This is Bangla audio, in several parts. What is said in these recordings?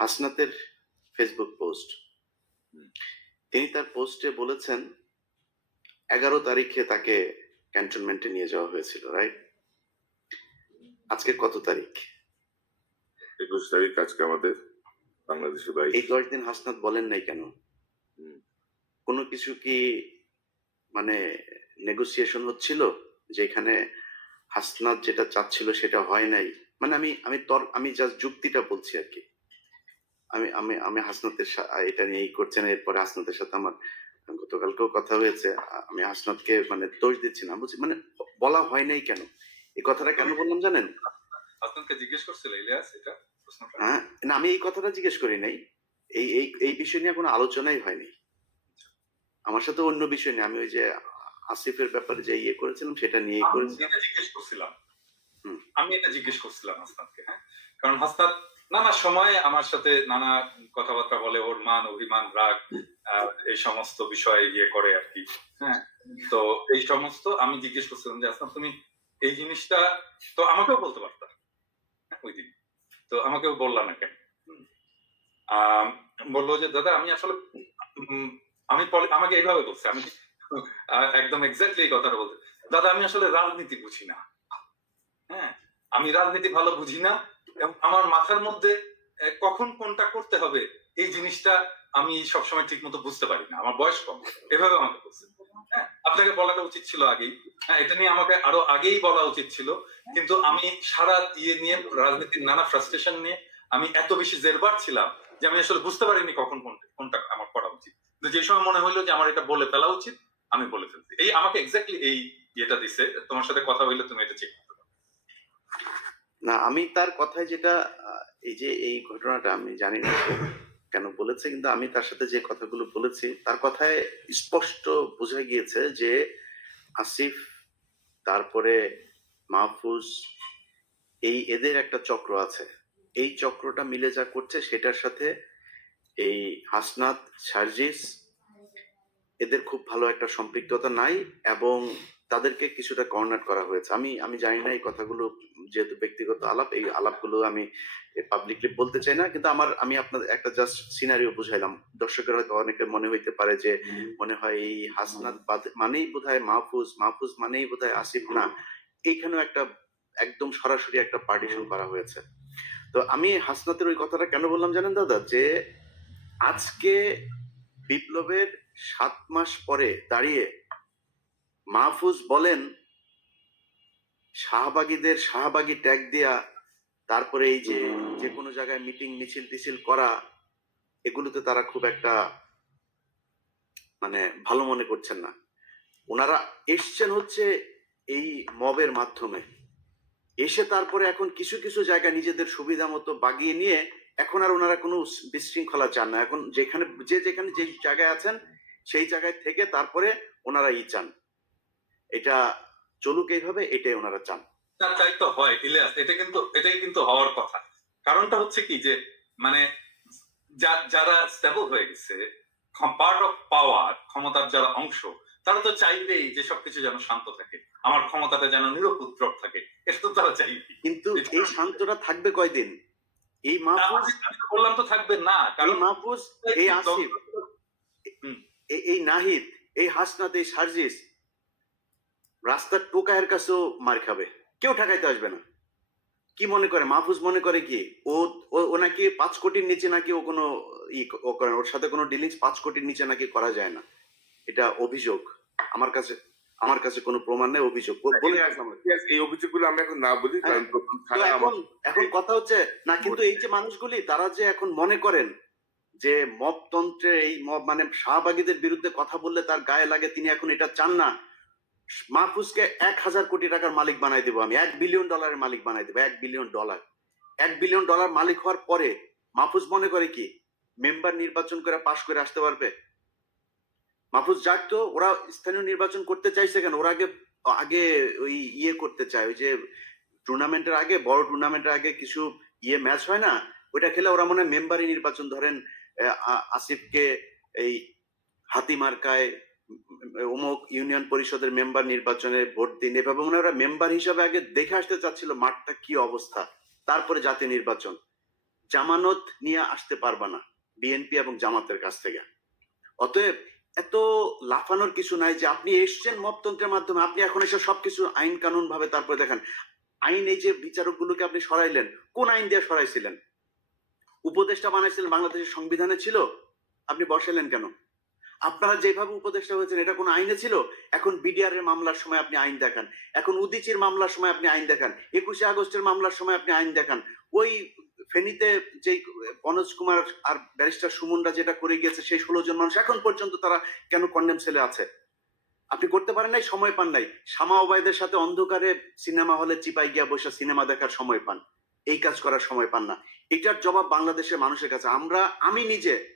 হাসনাতের ফেসবুক পোস্ট। তিনি তার পোস্টে বলেছেন এগারো তারিখে তাকে ক্যান্টনমেন্টে নিয়ে যাওয়া হয়েছিল রাইট আজকে কত তারিখ? একুশ তারিখ আজকে আমাদের বাংলাদেশে বাইশ এই দশ দিন হাসনাত বলেন নাই কেন? কোনো কিছু কি মানে নেগোসিয়েশন হচ্ছিল যে এখানে হাসনাত যেটা চাচ্ছিল সেটা হয় নাই? মানে আমি আমি তর আমি জাস্ট যুক্তিটা বলছি আর কি। আমি আমি আমি হাসনাতের এটা নিয়ে এই করছেন এরপরে হাসনাতের সাথে আমার গতকালকেও কথা হয়েছে। আমি হাসনাতকে মানে দোষ দিচ্ছি না বুঝছি মানে বলা হয় নাই কেন? এই কথাটা কেন বললাম জানেন? আপনাকে জিজ্ঞেস করছিল ইলিয়াস এটা হ্যাঁ না আমি এই কথাটা জিজ্ঞেস করি নাই। এই এই এই বিষয় নিয়ে কোনো আলোচনাই হয়নি। আমার সাথে অন্য বিষয় নিয়ে আমি ওই যে আসিফের ব্যাপারে যে ইয়ে করেছিলাম সেটা নিয়ে আমি করেছি। এটা জিজ্ঞেস করছিলাম। আমি এটা জিজ্ঞেস করছিলাম হাসনাতকে হ্যাঁ? কারণ হাসনাত নানা সময়ে আমার সাথে নানা কথাবার্তা বলে ওর মান অভিমান রাগ এই সমস্ত বিষয়ে ইয়ে করে আর কি। হ্যাঁ তো এই সমস্ত আমি জিজ্ঞেস করছিলাম যে হাসনাত তুমি এই জিনিসটা তো আমাকেও বলতে পারতা। হ্যাঁ, ওই দিন। তো আমাকেও বললাম না কেন? বলল যে দাদা আমি আসলে আমি আমাকে এইভাবে বলছে। আমি একদম এক্স্যাক্টলি এই কথাটা বলতে দাদা আমি আসলে রাজনীতি বুঝি না। হ্যাঁ আমি রাজনীতি ভালো বুঝি না এবং আমার মাথার মধ্যে কখন কোনটা করতে হবে, এই জিনিসটা আমি সবসময় ঠিক মতো বুঝতে পারি না। আমার বয়স কম। এভাবে আমাকে বলছে। হ্যাঁ আপনাকে বলাটা উচিত ছিল আগেই। হ্যাঁ এটা নিয়ে আমাকে আরও আগেই বলা উচিত ছিল। কিন্তু আমি সারা ইয়ে নিয়ে, রাজনীতির নানা ফ্রাস্ট্রেশন নিয়ে আমি এত বেশি জেরবার ছিলাম যে আমি আসলে বুঝতে পারিনি কখন কোনটা আমার করা উচিত। যে সময় মনে হইল যে আমার এটা বলে ফেলা উচিত, আমি বলে ফেলছি। এই আমাকে এক্স্যাক্টলি এই ইয়েটা দিছে। তোমার সাথে কথা হইলে তুমি এটা চেক না, আমি তার কথায় যেটা এই যে এই ঘটনাটা আমি জানি না কেন বলেছে, কিন্তু আমি তার সাথে যে কথাগুলো বলেছি, তার কথায় স্পষ্ট বোঝা গিয়েছে যে আসিফ, তারপরে মাহফুজ, এই এদের একটা চক্র আছে। এই চক্রটা মিলে যা করছে, সেটার সাথে এই হাসনাত, সার্জিস, এদের খুব ভালো একটা সম্পৃক্ততা নাই এবং তাদেরকে কিছুটা কর্নার করা হয়েছে। আমি আমি জানি না এই কথাগুলো যেহেতু ব্যক্তিগত আলাপ এই আলাপগুলো আমি পাবলিকলি বলতে চাই না কিন্তু আমার আমি আপনাদের একটা জাস্ট সিনারিও বুঝাইলাম। দর্শকের হয়তো অনেকের মনে হইতে পারে যে মনে হয় এই হাসনাত মানেই বোধহয় মাহফুজ মাহফুজ মানেই বোধহয় আসিফ। না এইখানেও একটা একদম সরাসরি একটা পার্টিশন করা হয়েছে। তো আমি হাসনাতের ওই কথাটা কেন বললাম জানেন দাদা? যে আজকে বিপ্লবের সাত মাস পরে দাঁড়িয়ে মাহফুজ বলেন, শাহবাগীদের শাহবাগী ট্যাগ দেয়া, তারপরে এই যে যে কোনো জায়গায় মিটিং মিছিল টিছিল করা, এগুলোতে তারা খুব একটা মানে ভালো মনে করছেন না। ওনারা এসছেন হচ্ছে এই মবের মাধ্যমে। এসে তারপরে এখন কিছু কিছু জায়গা নিজেদের সুবিধা মতো বাগিয়ে নিয়ে এখন আর ওনারা কোনো বিশৃঙ্খলা চান না। এখন যেখানে যে যেখানে যে জায়গায় আছেন, সেই জায়গায় থেকে তারপরে ওনারা ই চান। এটা চলুক এইভাবে এটাই ওনারা চান। না তাই তো হয় ইলিয়াস এটা কিন্তু এটাই কিন্তু হওয়ার কথা। কারণটা হচ্ছে কি যে মানে যারা স্টেবল হয়ে গেছে পার্ট অফ পাওয়ার ক্ষমতার যারা অংশ তারা তো চাইবেই যে সবকিছু যেন শান্ত থাকে। আমার ক্ষমতাটা যেন নিরপুত্রক থাকে। এটা তো তারা চাইবে কিন্তু এই শান্তটা থাকবে কয়দিন? এই মাহফুজ বললাম তো থাকবে না এই কারণ মাহফুজ এই আসিফ এই নাহিদ এই হাসনাত এই সার্জিস রাস্তার টোকায়ের কাছেও মার খাবে। কেউ ঠেকাইতে আসবে না। কি মনে করে? মাহফুজ মনে করে কি? ও ও- নাকি পাঁচ কোটির নিচে নাকি ও কোনো ই ও করে ওর সাথে কোনো ডিলিংস পাঁচ কোটির নিচে নাকি করা যায় না। এটা অভিযোগ। আমার কাছে আমার কাছে কোনো প্রমাণ নেই অভিযোগ। বলে রাখলাম এই অভিযোগগুলো আমরা এখন না বলি ছাড়া এখন এখন কথা হচ্ছে না কিন্তু এই যে মানুষগুলি তারা যে এখন মনে করেন যে মবতন্ত্রের এই মব মানে শাহবাগীদের বিরুদ্ধে কথা বললে তার গায়ে লাগে তিনি এখন এটা চান না। মাহফুজকে এক হাজার কোটি টাকার মালিক বানাই দেবো আমি, এক বিলিয়ন ডলারের মালিক বানাই দেবো, এক বিলিয়ন ডলার এক বিলিয়ন ডলার মালিক হওয়ার পরে মাহফুজ মনে করে কি, মেম্বার নির্বাচন করে পাশ করে আসতে পারবে? মাহফুজ তো, ওরা স্থানীয় নির্বাচন করতে চাইছে কেন? ওরা আগে আগে ওই ইয়ে করতে চায়, ওই যে টুর্নামেন্টের আগে, বড় টুর্নামেন্টের আগে কিছু ইয়ে ম্যাচ হয় না? ওইটা খেলে ওরা মনে হয় মেম্বারই নির্বাচন ধরেন আসিফকে এই হাতি মার্কায় অমুক ইউনিয়ন পরিষদের মেম্বার নির্বাচনে ভোট দিন এভাবে মনে ওরা মেম্বার হিসাবে আগে দেখে আসতে চাচ্ছিল মাঠটা কি অবস্থা, তারপরে জাতীয় নির্বাচন। জামানত নিয়ে আসতে পারবা না বিএনপি এবং জামাতের কাছ থেকে। অতএব এত লাফানোর কিছু নাই যে আপনি এসছেন মপতন্ত্রের মাধ্যমে, আপনি এখন এসে সবকিছু আইন কানুন ভাবে তারপরে দেখেন। আইন এই যে বিচারকগুলোকে আপনি সরাইলেন, কোন আইন দিয়ে সরাইছিলেন? উপদেষ্টা বানাইছিলেন, বাংলাদেশের সংবিধানে ছিল। আপনি বসাইলেন কেন? আপনারা যেভাবে উপদেষ্টা হয়েছেন, এটা কোন আইনে ছিল? এখন বিডিআর এর মামলার সময় আপনি আইন দেখান। এখন উদিচির মামলার সময় আপনি আইন দেখান। একুশে আগস্টের মামলার সময় আপনি আইন দেখান। ওই ফেনীতে যে মনোজ কুমার আর ব্যারিস্টার সুমনরা যেটা করে গিয়েছে সেই ষোলো জন মানুষ এখন পর্যন্ত তারা কেন কন্ডেম সেলে আছে? আপনি করতে পারেন নাই, সময় পান নাই। শামা ওবায়দের সাথে অন্ধকারে সিনেমা হলে চিপাই গিয়া বসে সিনেমা দেখার সময় পান। এই কাজ করার সময় পান না। এটার জবাব বাংলাদেশের মানুষের কাছে। আমরা, আমি নিজে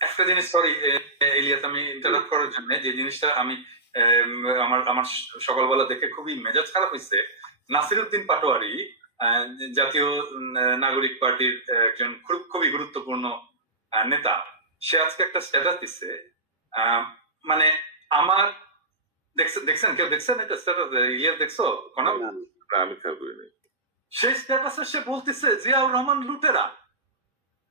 একটা জিনিস সরি এলিয়াস আমি ইন্টারাপ্ট করার জন্য যে জিনিসটা আমি আমার আমার সকালবেলা দেখে খুবই মেজাজ খারাপ হয়েছে নাসিরুদ্দিন পাটোয়ারি জাতীয় নাগরিক পার্টির একজন খুব- খুবই গুরুত্বপূর্ণ নেতা সে আজকে একটা স্ট্যাটাস দিচ্ছে মানে আমার দেখছেন দেখছেন কেউ দেখছেন এটা স্ট্যাটাস ইলিয়াস দেখছ? কোনো আমি স্ট্যাটাসে সে বলতেছে জিয়াউর রহমান লুটেরা।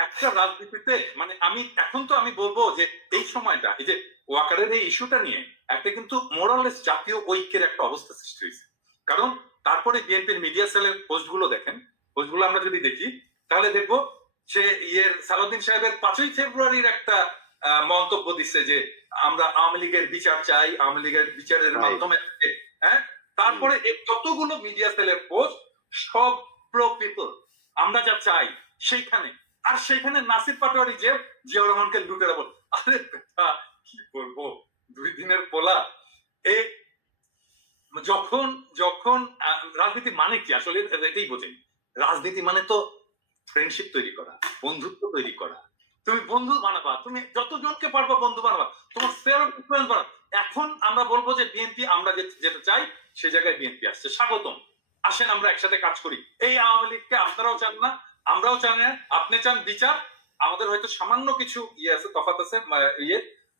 একটা রাজনীতিতে মানে আমি এখন তো আমি বলব যে এই সময়টা এই যে ওয়াকারের এই ইস্যুটা নিয়ে একটা কিন্তু মোরালেস জাতীয় ঐক্যের একটা অবস্থা সৃষ্টি হয়েছে। কারণ তারপরে বিএনপির মিডিয়া সেলের পোস্টগুলো দেখেন পোস্টগুলো আমরা যদি দেখি তাহলে দেখব সে ইয়ের সালাউদ্দিন সাহেবের পাঁচই ফেব্রুয়ারির একটা মন্তব্য দিচ্ছে যে আমরা আওয়ামী লীগের বিচার চাই আওয়ামী লীগের বিচারের মাধ্যমে হ্যাঁ? তারপরে যতগুলো মিডিয়া সেলের পোস্ট সব প্রো পিপল আমরা যা চাই সেইখানে। আর সেখানে নাসির পাটোয়ারি যে জিয়াউর রহমানকে লুটেরা বল আরে কি বলব? দুই দিনের পোলা। এ, যখন যখন রাজনীতি মানে কি? আসলে এটাই বোঝেন। রাজনীতি মানে তো ফ্রেন্ডশিপ তৈরি করা, বন্ধুত্ব তৈরি করা। তুমি বন্ধু বানাবা, তুমি যতজনকে পারবা বন্ধু বানাবা, তোমার সেলফ ইনফ্লুয়েন্স বানাবা। এখন আমরা বলব যে বিএনপি আমরা যেটা চাই, সে জায়গায় বিএনপি আসছে। স্বাগতম। আসেন, আমরা একসাথে কাজ করি। এই আওয়ামী লীগকে আপনারাও চান না আমরাও চান আপনি চান বিচার, আমাদের হয়তো সামান্য কিছু ইয়ে আছে, তফাৎ আছে ইয়ে।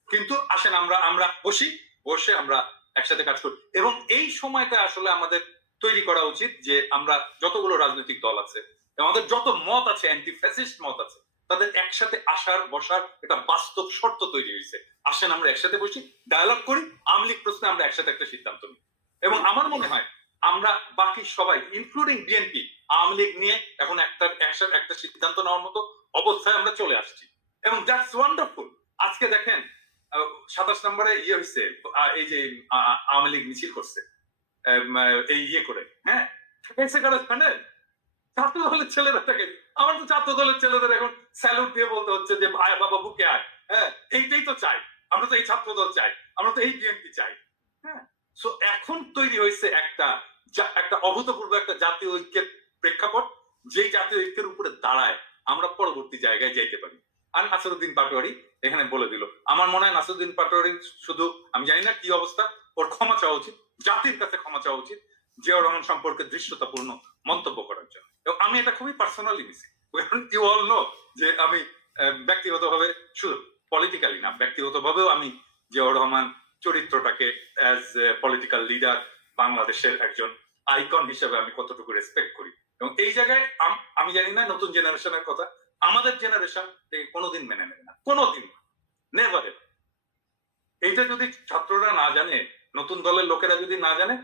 কিন্তু আসেন, আমরা আমরা বসি, বসে আমরা একসাথে কাজ করি। এবং এই সময়টা আসলে আমাদের তৈরি করা উচিত যে আমরা যতগুলো রাজনৈতিক দল আছে, আমাদের যত মত আছে অ্যান্টি ফ্যাসিস্ট মত আছে, তাদের একসাথে আসার, বসার একটা বাস্তব শর্ত তৈরি হয়েছে। আসেন, আমরা একসাথে বসি ডায়ালগ করি আমলিক প্রশ্নে আমরা একসাথে একটা সিদ্ধান্ত নিই। এবং আমার মনে হয়, আমরা বাকি সবাই ইনক্লুডিং বিএনপি আওয়ামী লীগ নিয়ে এখন একটা একসাথে একটা সিদ্ধান্ত নেওয়ার মতো অবস্থায় আমরা চলে আসছি। এবং দ্যাটস ওয়ান্ডারফুল আজকে দেখেন সাতাশ নম্বরে ইয়ে হয়েছে এই যে আওয়ামী লীগ মিছিল করছে এই ইয়ে করে হ্যাঁ? ঠেকাইছে কারও প্যানেল ছাত্র দলের ছেলেরা থাকে। আমার তো ছাত্র দলের ছেলেদের এখন স্যালুট দিয়ে বলতে হচ্ছে যে, আয় বাবা, বুকে আয়। হ্যাঁ? এইটাই তো চাই। আমরা তো এই ছাত্র দল চাই। আমরা তো এই বিএনপি চাই। হ্যাঁ? সো এখন তৈরি হয়েছে একটা একটা অভূতপূর্ব একটা জাতীয় ঐক্যের প্রেক্ষাপট যেই জাতীয় ঐক্যের উপরে দাঁড়ায়, আমরা পরবর্তী জায়গায় যাইতে পারি। আর নাসরুদ্দিন পাটোয়ারি এখানে বলে দিল, আমার মনে হয় নাসরুদ্দিন পাটোয়ারি শুধু, আমি জানি না কি অবস্থা, ওর ক্ষমা চাওয়া উচিত, জাতির কাছে ক্ষমা চাওয়া উচিত, জিয়াউর রহমান সম্পর্কে দৃশ্যতাপূর্ণ মন্তব্য করার জন্য। এবং আমি এটা খুবই পার্সোনালি নিছি ইউ অল নো যে আমি ব্যক্তিগতভাবে শুধু পলিটিক্যালি না, ব্যক্তিগতভাবেও আমি জিয়াউর রহমান চরিত্রটাকে অ্যাজ পলিটিক্যাল লিডার বাংলাদেশের একজন আইকন হিসেবে আমি কতটুকু রেসপেক্ট করি। এবং এই জায়গায় আম- জানি না নতুন জেনারেশনের কথা, আমাদের জেনারেশন থেকে কোনোদিন মেনে নেবে না, কোনোদিন নেভার এইটা যদি ছাত্ররা না জানে, নতুন দলের লোকেরা যদি না জানে